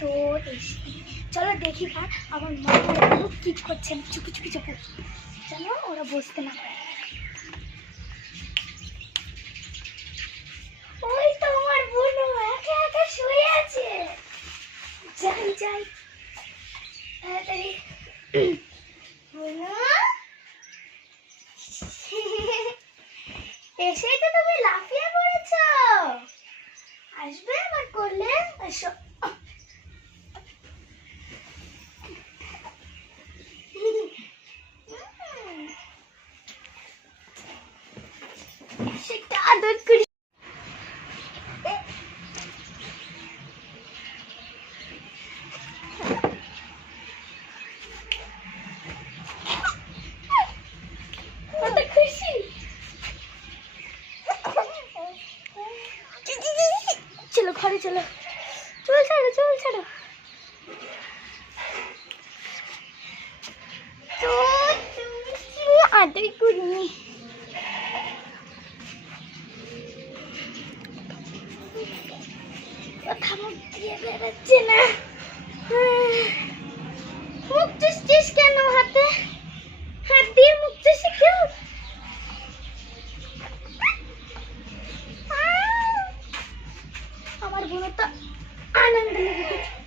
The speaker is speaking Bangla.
তো চলো দেখি কার আমার মা কি করছেন, চুপি চুপি চুপি চলো ওরা বসতে না পারে। ওই তো আমার বোন একা একা শুয়ে আছে, যাই যাই তাড়াতাড়ি। বোনো এসেই তো তুমি লাফিয়ে পড়েছ, আসবে আমার কোলে, এসো। সেটা আদর করি। খুশি চলো ঘরে চলো, চল ছাড়ো চল ছাড়ো। তো তুমি আদর করিনি, কথা মুখ দিয়ে বেরোচ্ছে না। মুখ চুষছিস কেন? হাতে হাত দিয়ে মুখ চুষে কেউ? আমার বোনের তো আনন্দ লেগে গেছে।